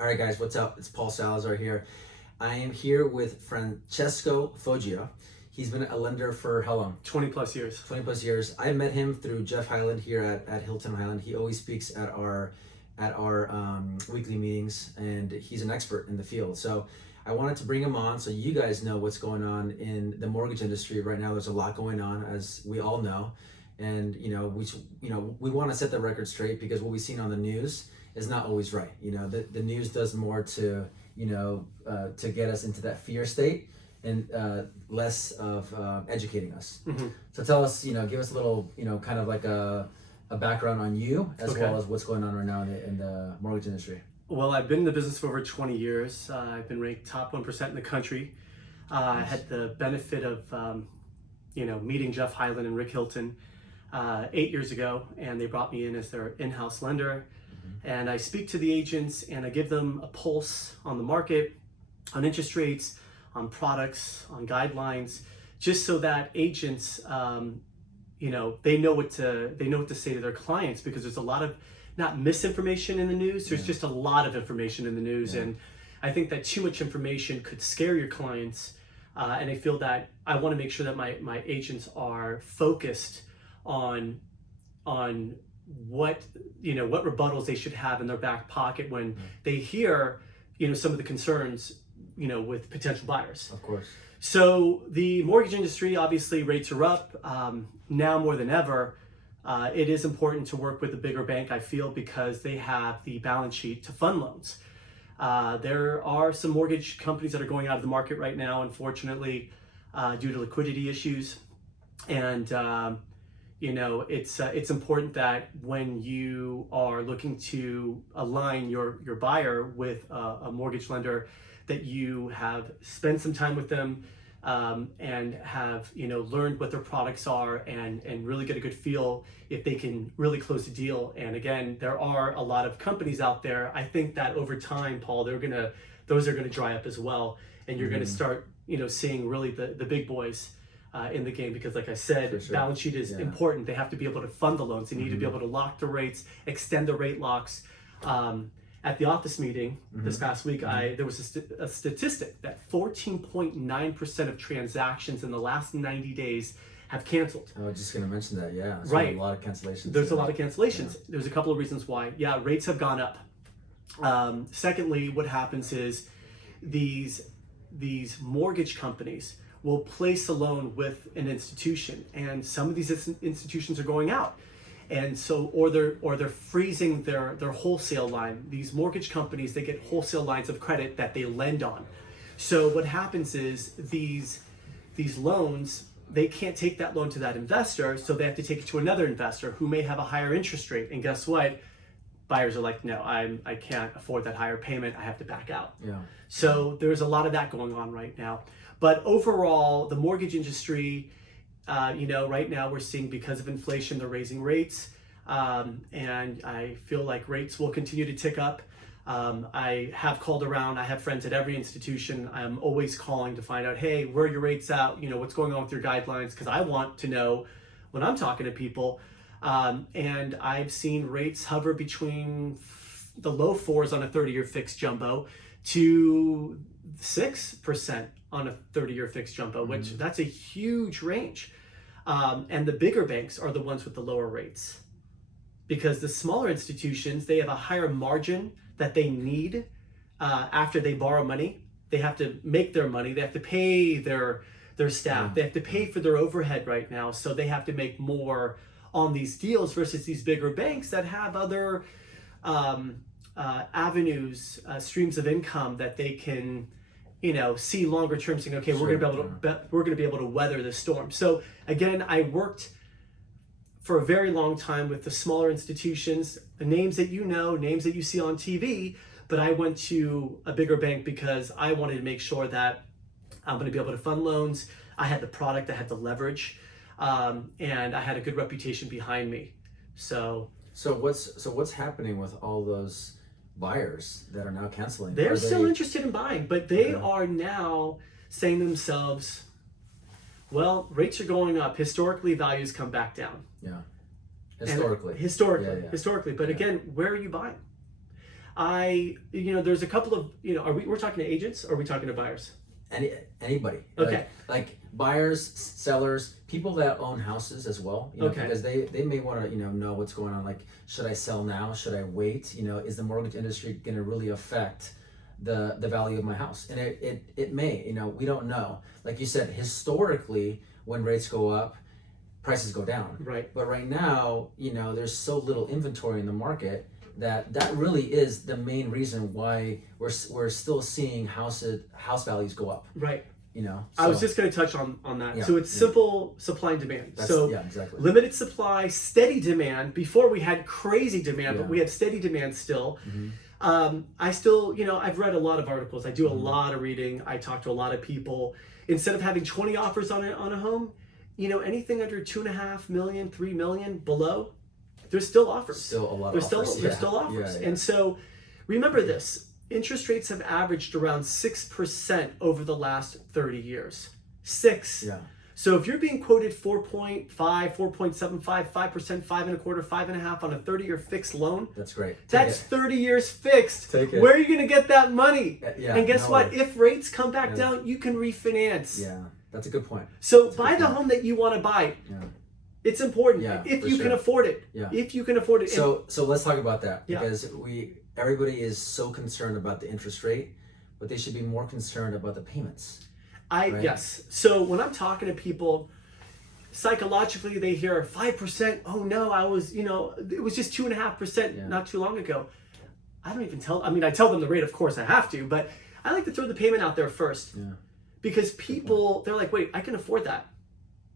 All right, guys, what's up? It's Paul Salazar here. I am here with Francesco Foggia. He's been a lender for how long? 20 plus years. 20 plus years. I met him through Jeff Highland here at Hilton Highland. He always speaks at our weekly meetings, and he's an expert in the field. So I wanted to bring him on so you guys know what's going on in the mortgage industry right now. There's a lot going on, as we all know, and we want to set the record straight, because what we've seen on the news is not always right. The news does more to to get us into that fear state, and less of educating us. Mm-hmm. So tell us, give us a little, kind of like a background on you, as Okay. well as what's going on right now in the mortgage industry. Well, I've been in the business for over 20 years. I've been ranked top 1% in the country. I had the benefit of, meeting Jeff Highland and Rick Hilton 8 years ago, and they brought me in as their in-house lender. And I speak to the agents and I give them a pulse on the market, on interest rates, on products, on guidelines, just so that agents, they know what to say to their clients, because there's a lot of not misinformation in the news. There's just a lot of information in the news, and I think that too much information could scare your clients. And I feel that I want to make sure that my agents are focused on what rebuttals they should have in their back pocket when they hear some of the concerns with potential buyers. Of course. So the mortgage industry, obviously rates are up now more than ever. It is important to work with a bigger bank, I feel, because they have the balance sheet to fund loans. There are some mortgage companies that are going out of the market right now, unfortunately, due to liquidity issues. And it's important that when you are looking to align your buyer with a mortgage lender, that you have spent some time with them and have learned what their products are, and really get a good feel if they can really close the deal. And again, there are a lot of companies out there. I think that over time, Paul, those are gonna dry up as well, and you're gonna start seeing really the big boys in the game, because like I said, sure. balance sheet is important. They have to be able to fund the loans. They need to be able to lock the rates, extend the rate locks. At the office meeting this past week, there was a statistic that 14.9% of transactions in the last 90 days have canceled. I was just going to mention that, yeah. So Right. A lot of cancellations. There's a lot of cancellations. Yeah. There's a couple of reasons why. Yeah, rates have gone up. Secondly, what happens is these mortgage companies will place a loan with an institution, and some of these institutions are going out. And so, or they're freezing their wholesale line. These mortgage companies, they get wholesale lines of credit that they lend on. So what happens is these loans, they can't take that loan to that investor, so they have to take it to another investor who may have a higher interest rate. And guess what? Buyers are like, no, I can't afford that higher payment. I have to back out. Yeah. So there's a lot of that going on right now. But overall, the mortgage industry, right now we're seeing, because of inflation, they're raising rates. And I feel like rates will continue to tick up. I have called around. I have friends at every institution. I'm always calling to find out, hey, where are your rates at? What's going on with your guidelines? Because I want to know when I'm talking to people. And I've seen rates hover between the low fours on a 30-year fixed jumbo to 6% on a 30-year fixed jumbo, which that's a huge range. And the bigger banks are the ones with the lower rates, because the smaller institutions, they have a higher margin that they need after they borrow money. They have to make their money. They have to pay their staff. They have to pay for their overhead right now. So they have to make more on these deals versus these bigger banks that have other avenues, streams of income that they can see longer term, saying, okay, we're gonna be able to weather this storm. So again, I worked for a very long time with the smaller institutions, the names that names that you see on TV, but I went to a bigger bank because I wanted to make sure that I'm going to be able to fund loans. I had the product, I had the leverage, and I had a good reputation behind me. So what's happening with all those buyers that are now canceling? They're still interested in buying, but they are now saying to themselves, well, rates are going up. Historically, values come back down. Yeah. Historically. Historically. But again, where are you buying? there's a couple of, we're talking to agents or are we talking to buyers? Anybody. Okay. Like buyers, sellers, people that own houses as well. Okay. Because they may want to know what's going on. Like, should I sell now? Should I wait? Is the mortgage industry going to really affect the value of my house? And it may. We don't know. Like you said, historically, when rates go up, prices go down. Right. But right now, there's so little inventory in the market that really is the main reason why we're still seeing house values go up. Right. So, I was just going to touch on that. Yeah, So it's simple supply and demand. Exactly. Limited supply, steady demand. Before we had crazy demand, but we have steady demand still. Mm-hmm. I still, I've read a lot of articles. I do a Mm-hmm. lot of reading. I talk to a lot of people. Instead of having 20 offers on a home, anything under 2.5 million, 3 million below, there's still offers. Still a lot there's of offers. There's still offers. Yeah. And so remember this, interest rates have averaged around 6% over the last 30 years. 6. Yeah. So if you're being quoted 4.5, 4.75, 5%, 5.25, 5.5 on a 30-year fixed loan, That's great. that's 30 years fixed. Take it. Where are you going to get that money? Yeah, and guess what? nowhere. If rates come back down, you can refinance. Yeah, that's a good point. So buy the home that you want to buy. Yeah. It's important if for you sure. can afford it. Yeah. If you can afford it. So let's talk about that Yeah. because everybody is so concerned about the interest rate, but they should be more concerned about the payments. Right? Yes. So when I'm talking to people, psychologically they hear 5%. Oh no, it was just 2.5% not too long ago. I don't even I tell them the rate, of course I have to, but I like to throw the payment out there first. Yeah. Because people, they're like, wait, I can afford that.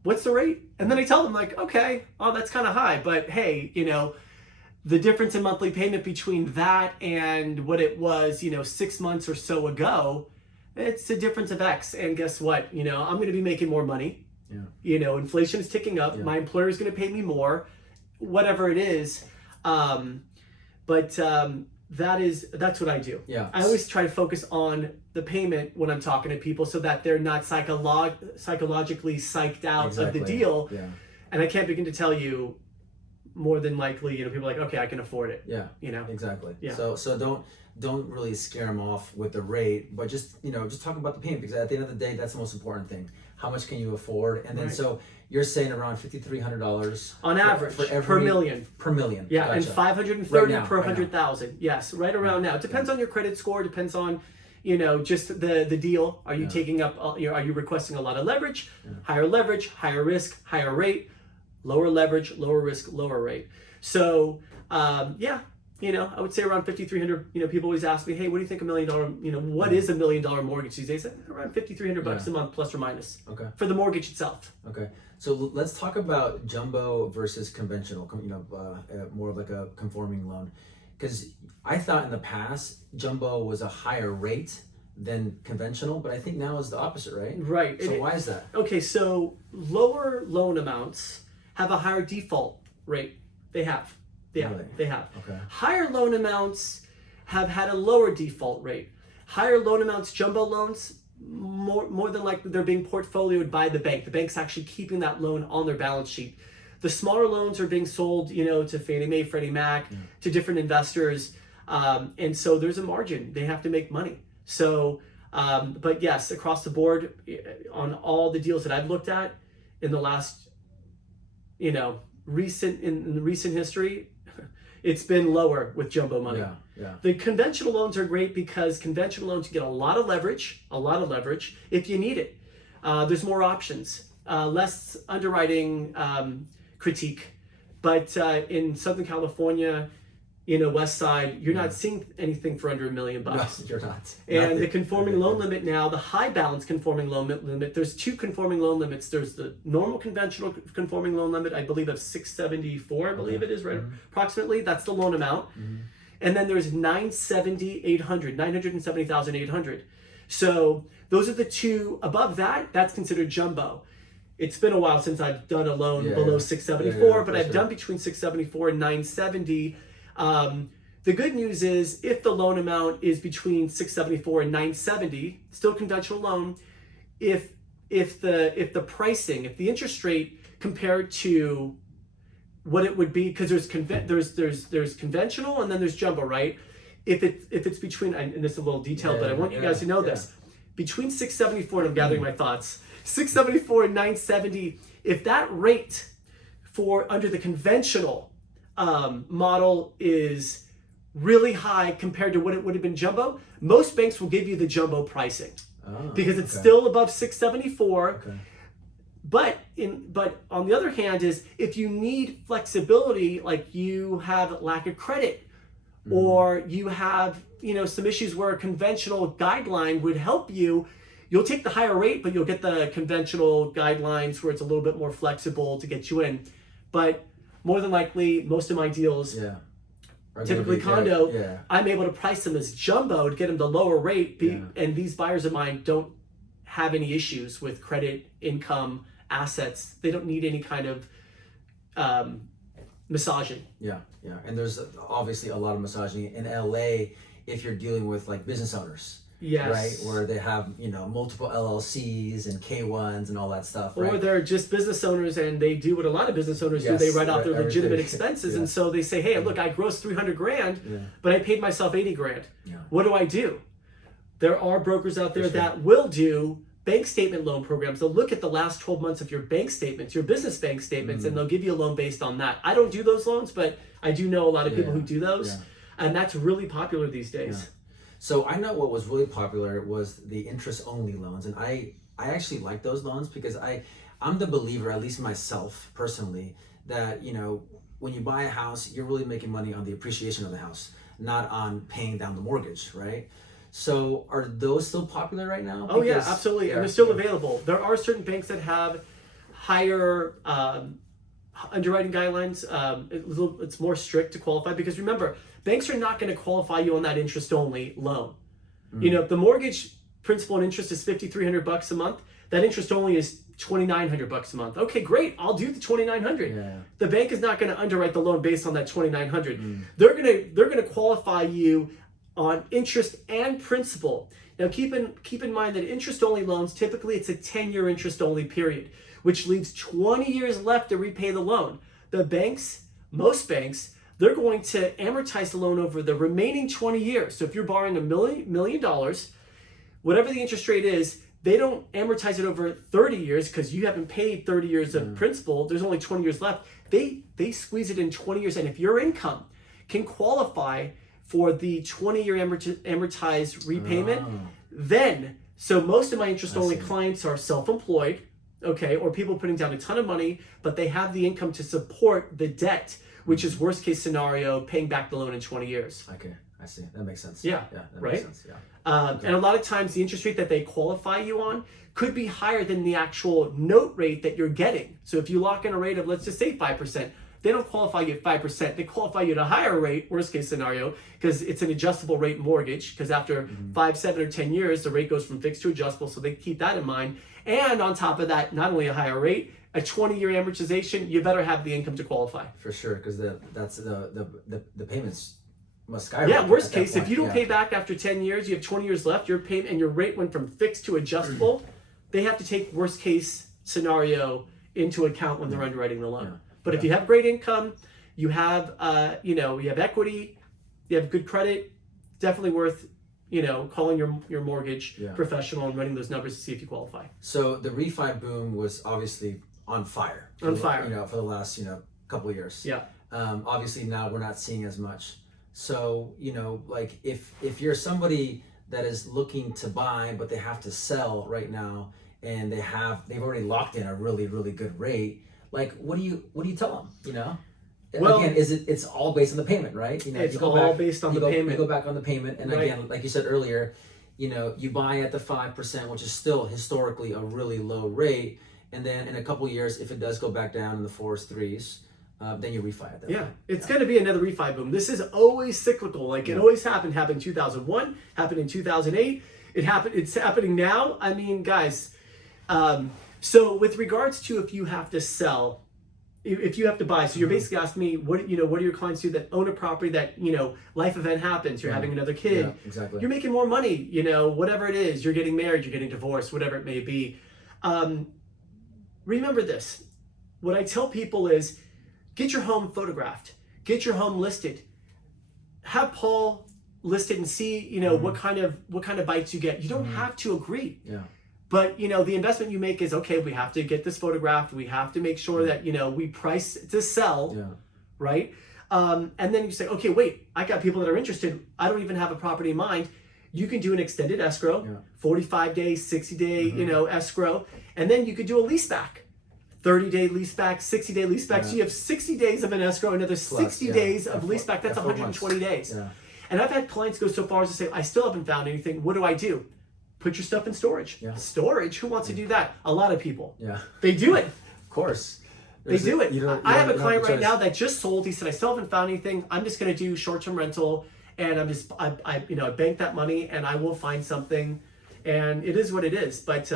What's the rate? And then I tell them like, okay, oh, that's kind of high, but hey, the difference in monthly payment between that and what it was, 6 months or so ago, it's a difference of X. And guess what? I'm going to be making more money. Yeah. Inflation is ticking up. Yeah. My employer is going to pay me more, whatever it is. That's what I do. Yeah. I always try to focus on the payment when I'm talking to people so that they're not psychologically psyched out of the deal. Yeah. And I can't begin to tell you, more than likely, people are like, okay, I can afford it. Yeah. Exactly. Yeah. So don't really scare them off with the rate, but just talk about the payment, because at the end of the day, that's the most important thing. How much can you afford? And then so you're saying around $5,300 on average for every per million. Per million. Yeah, Gotcha. and 530 Right now, per right 100,000. Yes, right around now. It depends on your credit score. Depends on just the deal. Are you taking up? Are you requesting a lot of leverage? Leverage, higher risk, higher rate. Lower leverage, lower risk, lower rate. So I would say around 5,300. People always ask me, hey, what do you think $1 million? What is $1 million mortgage these days? Around $5,300 a month, plus or minus. Okay. For the mortgage itself. Okay. So let's talk about jumbo versus conventional. More of like a conforming loan, because I thought in the past jumbo was a higher rate than conventional, but I think now is the opposite, right? Right. So why is that? Okay, so lower loan amounts have a higher default rate. They have. Yeah, Really? they have. Okay. Higher loan amounts have had a lower default rate. Higher loan amounts, jumbo loans, more than likely they're being portfolioed by the bank. The bank's actually keeping that loan on their balance sheet. The smaller loans are being sold, to Fannie Mae, Freddie Mac, to different investors. And so there's a margin. They have to make money. So, but yes, across the board, on all the deals that I've looked at in the last, in recent history, it's been lower with jumbo money. Yeah. The conventional loans are great because conventional loans you get a lot of leverage if you need it. There's more options, less underwriting critique. But in Southern California, West Side, you're not seeing anything for under $1 million. No, you're not. And Nothing. the conforming loan limit now, the high balance conforming loan limit, there's two conforming loan limits. There's the normal conventional conforming loan limit, I believe of 674, I believe it is, right? Approximately, that's the loan amount. And then there's 970,800. So those are the two. Above that, that's considered jumbo. It's been a while since I've done a loan below 674, but I've done between 674 and 970. The good news is if the loan amount is between 674 and 970, still conventional loan, if the pricing, if the interest rate compared to what it would be, because there's conventional and then there's jumbo, right? if it's between, and this is a little detailed, but I want you guys to know this, between 674, and I'm gathering my thoughts, 674 and 970, if that rate for under the conventional model is really high compared to what it would have been jumbo, most banks will give you the jumbo pricing because it's still above 674. Okay. But on the other hand is if you need flexibility, like you have lack of credit or you have, you know, some issues where a conventional guideline would help you, you'll take the higher rate, but you'll get the conventional guidelines where it's a little bit more flexible to get you in. But more than likely, most of my deals, typically condo, I'm able to price them as jumbo to get them the lower rate. And these buyers of mine don't have any issues with credit, income, assets. They don't need any kind of massaging. And there's obviously a lot of massaging in LA if you're dealing with like business owners. Right, where they have, you know, multiple LLCs and K1s and all that stuff, right? Or they're just business owners and they do what a lot of business owners do. They write off their legitimate expenses, and so they say, "Hey, look, I grossed 300 grand, but I paid myself 80 grand. What do I do?" There are brokers out there that will do bank statement loan programs. They'll look at the last 12 months of your bank statements, your business bank statements, and they'll give you a loan based on that. I don't do those loans, but I do know a lot of people who do those, and that's really popular these days. So I know what was really popular was the interest-only loans, and I actually like those loans because I'm the believer, at least myself personally, that, you know, when you buy a house, you're really making money on the appreciation of the house, not on paying down the mortgage, right? So are those still popular right now? Oh yeah, absolutely, and they're still available. There are certain banks that have higher underwriting guidelines. It's more strict to qualify because remember, banks are not going to qualify you on that interest-only loan. You know, if the mortgage principal and interest is $5,300 a month, that interest only is $2,900 a month. Okay, great. I'll do the $2,900. The bank is not going to underwrite the loan based on that $2,900. They're going to qualify you on interest and principal. Now, keep in mind that interest-only loans typically it's a 10-year interest-only period, which leaves 20 years left to repay the loan. The banks, most banks, they're going to amortize the loan over the remaining 20 years. So if you're borrowing $1 million, whatever the interest rate is, they don't amortize it over 30 years because you haven't paid 30 years of principal. There's only 20 years left. They squeeze it in 20 years. And if your income can qualify for the 20-year amortized repayment, then, so most of my interest-only clients are self-employed, okay, or people putting down a ton of money, but they have the income to support the debt, which is worst case scenario, paying back the loan in 20 years. Okay, I see. That makes sense. Yeah, that right? makes sense. Yeah. And a lot of times the interest rate that they qualify you on could be higher than the actual note rate that you're getting. So if you lock in a rate of, let's just say 5%, they don't qualify you at 5%. They qualify you at a higher rate, worst case scenario, because it's an adjustable rate mortgage. Because after 5, 7, or 10 years, the rate goes from fixed to adjustable. So they keep that in mind. And on top of that, not only a higher rate, a 20-year amortization, you better have the income to qualify. For sure, because that's the payments must skyrocket. Yeah, worst case, if you don't pay back after 10 years, you have 20 years left, your payment and your rate went from fixed to adjustable, they have to take worst case scenario into account when they're underwriting the loan. But if you have great income, you have you have equity, you have good credit, definitely worth calling your mortgage professional and running those numbers to see if you qualify. So the refi boom was obviously on fire. For the last couple of years. Yeah. Obviously now we're not seeing as much. So like if you're somebody that is looking to buy but they have to sell right now and they've already locked in a really really good rate. Like, what do you tell them? Well, again, it's all based on the payment, right? It's all based on the payment. You go back on the payment, and again, like you said earlier, you buy at the 5%, which is still historically a really low rate, and then in a couple of years, if it does go back down in the 4s, 3s, then you refi it. It's going to be another refi boom. This is always cyclical. Like it always happened. Happened in 2001. Happened in 2008. It's happening now. I mean, guys. So with regards to if you have to sell, if you have to buy, so you're basically asking me, what do your clients do that own a property that, life event happens, you're having another kid, exactly. You're making more money, whatever it is, you're getting married, you're getting divorced, whatever it may be. Remember this, what I tell people is get your home photographed, get your home listed, have Paul list it and see, what kind of bites you get. You don't have to agree. Yeah. But, the investment you make is, okay, we have to get this photographed. We have to make sure that, we price to sell, right? And then you say, okay, wait, I got people that are interested. I don't even have a property in mind. You can do an extended escrow, 45 days, 60-day, escrow. And then you could do a lease back, 30-day lease back, 60-day lease back. So you have 60 days of an escrow, another 60 days of lease back. That's 120 days. Yeah. And I've had clients go so far as to say, I still haven't found anything. What do I do? Put your stuff in storage. Yeah. Storage? Who wants to do that? A lot of people. Yeah. They do it. Of course. They do it. I have a client right now that just sold. He said, I still haven't found anything. I'm just going to do short-term rental, and I bank that money, and I will find something. And it is what it is. But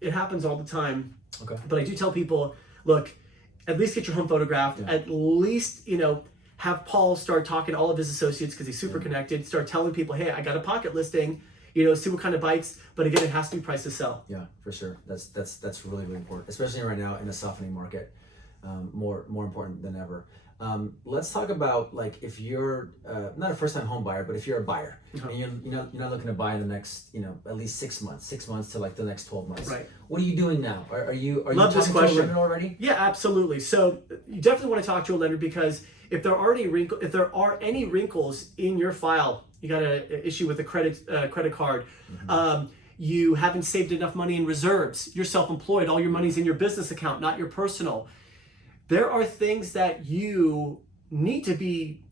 it happens all the time. Okay. But I do tell people, look, at least get your home photographed. Yeah. At least, have Paul start talking to all of his associates because he's super connected. Start telling people, hey, I got a pocket listing. See what kind of bites. But again, it has to be priced to sell. Yeah, for sure. That's really, really important, especially right now in a softening market. More important than ever. Let's talk about, like, if you're not a first-time home buyer, but if you're a buyer and you're not looking to buy in the next at least 6 months to like the next 12 months. Right. What are you doing now? Are you Love talking this question. to a lender already? Yeah, absolutely. So you definitely want to talk to a lender, because if there are any wrinkles in your file, you got an issue with a credit card. You haven't saved enough money in reserves. You're self-employed. All your money's in your business account, not your personal. There are things that you need to be,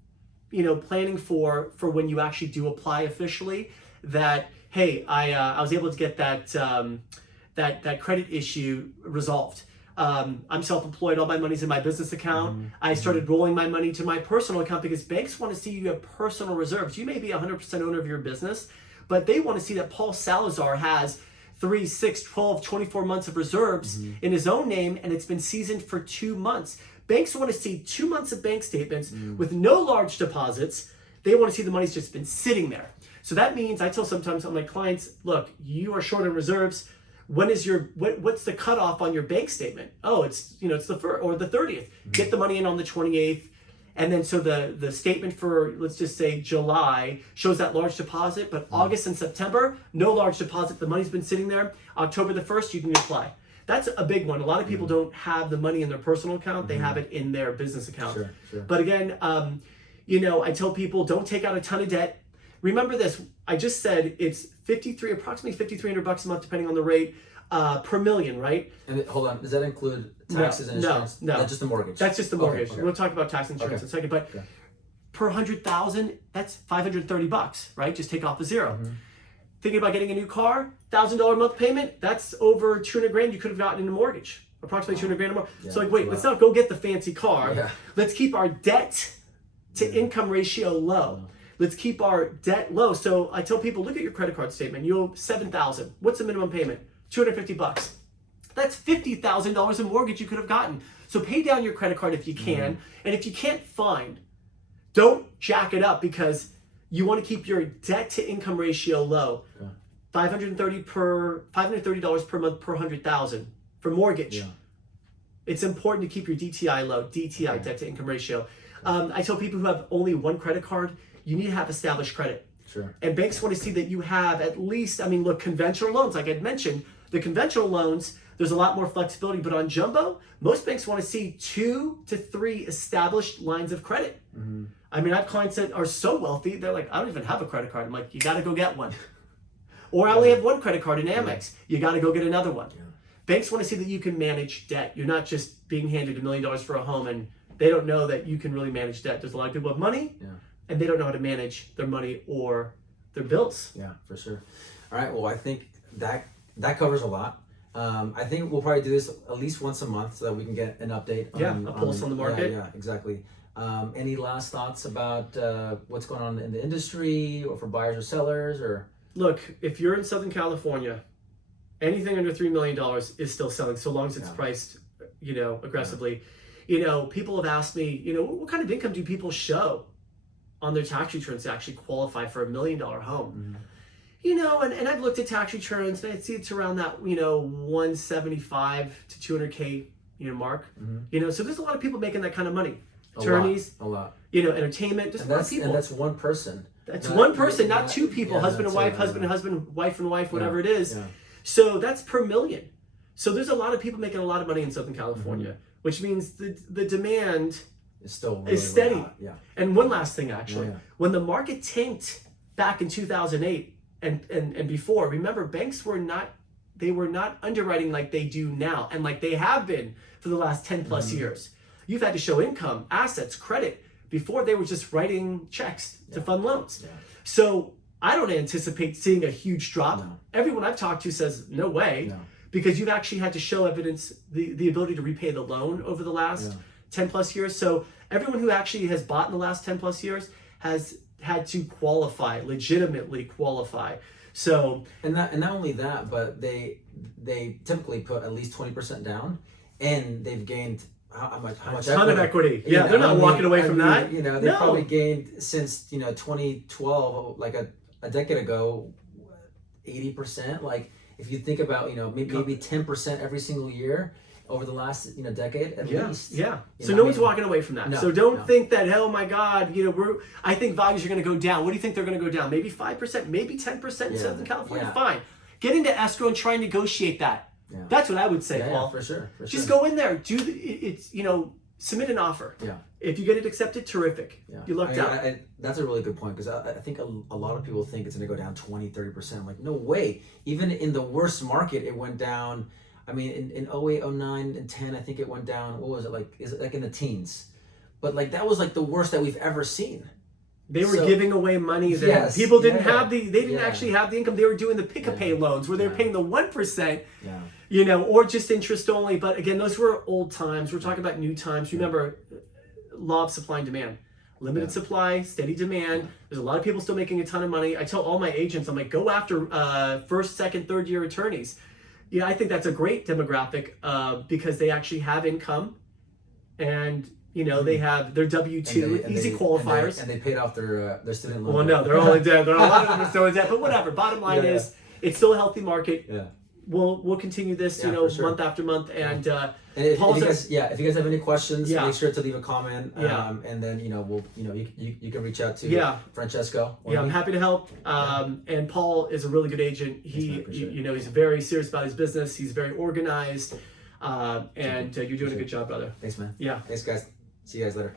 planning for when you actually do apply officially. That, hey, I was able to get that credit issue resolved. I'm self-employed. All my money's in my business account. I started rolling my money to my personal account because banks want to see you have personal reserves. You may be 100% owner of your business, but they want to see that Paul Salazar has 3, 6, 12, 24 months of reserves in his own name, and it's been seasoned for 2 months. Banks want to see 2 months of bank statements with no large deposits. They want to see the money's just been sitting there. So that means I tell sometimes my clients, look, you are short on reserves. When is what's the cutoff on your bank statement? Oh, it's it's the 1st or the 30th. Get the money in on the 28th. And then so the statement for, let's just say, July shows that large deposit, but August and September, no large deposit. The money's been sitting there. October the 1st, you can apply. That's a big one. A lot of people don't have the money in their personal account. They have it in their business account. Sure. But again, I tell people, don't take out a ton of debt. Remember this, I just said it's approximately $5,300 a month, depending on the rate, per million, right? And hold on, does that include taxes and insurance? No. That's just the mortgage. That's just the mortgage. Okay. We'll talk about tax and insurance in a second, but per 100,000, that's $530, right? Just take off the zero. Thinking about getting a new car, $1,000 a month payment, that's over 200 grand you could have gotten in a mortgage. Approximately 200 grand a month. So like, wait, let's not go get the fancy car. Let's keep our debt to income ratio low. Let's keep our debt low. So I tell people, look at your credit card statement. You owe $7,000. What's the minimum payment? $250. That's $50,000 in mortgage you could have gotten. So pay down your credit card if you can. And if you can't find, don't jack it up, because you want to keep your debt to income ratio low. $530 per month per 100,000 for mortgage. It's important to keep your DTI low, DTI, debt to income ratio. I tell people who have only one credit card, you need to have established credit. And banks want to see that you have at least, look, conventional loans, like I'd mentioned, the conventional loans, there's a lot more flexibility, but on jumbo, most banks want to see 2 to 3 established lines of credit. I have clients that are so wealthy, they're like, I don't even have a credit card. I'm like, you got to go get one. Or I only have one credit card in Amex. You got to go get another one. Banks want to see that you can manage debt. You're not just being handed $1 million for a home and they don't know that you can really manage debt. There's a lot of people who have money and they don't know how to manage their money or their bills. Yeah, for sure. All right, well, I think that covers a lot. I think we'll probably do this at least once a month so that we can get an update. A pulse on the market. Yeah, exactly. Any last thoughts about what's going on in the industry, or for buyers or sellers? Or look, if you're in Southern California, anything under $3 million is still selling, so long as it's priced, aggressively. People have asked me, what kind of income do people show on their tax returns to actually qualify for $1 million home? And I've looked at tax returns and I see it's around that, 175 to 200K, mark. So there's a lot of people making that kind of money. Attorneys, a lot. Entertainment, there's a lot of people. And that's one person That's one person, not two people, husband and wife, wife and wife, whatever it is. Yeah. So that's per million. So there's a lot of people making a lot of money in Southern California, which means the demand It's still really, is steady. really hot. Yeah. And one last thing, actually, Yeah. when the market tanked back in 2008 and before, remember, banks were not underwriting like they do now and like they have been for the last 10 plus years. You've had to show income, assets, credit. Before, they were just writing checks to fund loans. Yeah. So I don't anticipate seeing a huge drop. No. Everyone I've talked to says no way, No. because you've actually had to show evidence, the ability to repay the loan over the last 10 plus years. So everyone who actually has bought in the last 10 plus years has had to qualify, legitimately qualify. So and not only that, but they typically put at least 20% down, and they've gained how much ton of equity. You Yeah, know, they're not I mean- walking away I from mean, that. You know, they No. probably gained since 2012, like a decade ago, 80%. Like if you think about maybe 10% every single year over the last decade at least. Yeah. You So know, no I one's mean, walking away from that. no, So don't no. think that, oh my God, I think values are going to go down. What do you think they're going to go down? Maybe 5%, maybe 10% in Yeah, Southern California. yeah. Fine. Get into escrow and try and negotiate that. Yeah. That's what I would say, Yeah, Paul. for sure. Just go in there. Submit an offer. Yeah. If you get it accepted, terrific. Yeah. You lucked out. That's a really good point, because I think a lot of people think it's going to go down 20-30%. I'm like, no way. Even in the worst market, it went down. I mean, in 08, 09, and 10, I think it went down. What was it like? Is it like in the teens? But like that was like the worst that we've ever seen. They were giving away money then. Yes, People didn't yeah, they didn't actually have the income. They were doing the pick-a-pay loans where they were paying the 1%, or just interest only. But again, those were old times. We're talking about new times. Remember, law of supply and demand. Limited supply, steady demand. There's a lot of people still making a ton of money. I tell all my agents, I'm like, go after first, second, third year attorneys. I think that's a great demographic because they actually have income, and they have their W-2, easy qualifiers. And they paid off their student loan. Well, no, they're all in debt. A lot of them are still in debt, but whatever. Bottom line is, it's still a healthy market. Yeah. We'll continue this, for sure. month after month, and if you guys have any questions, make sure to leave a comment. Yeah. And then you can reach out to Francesco. Yeah, I'm happy to help. And Paul is a really good agent. He's very serious about his business. He's very organized, and you're doing a good job, brother. Thanks, man. Yeah. Thanks, guys. See you guys later.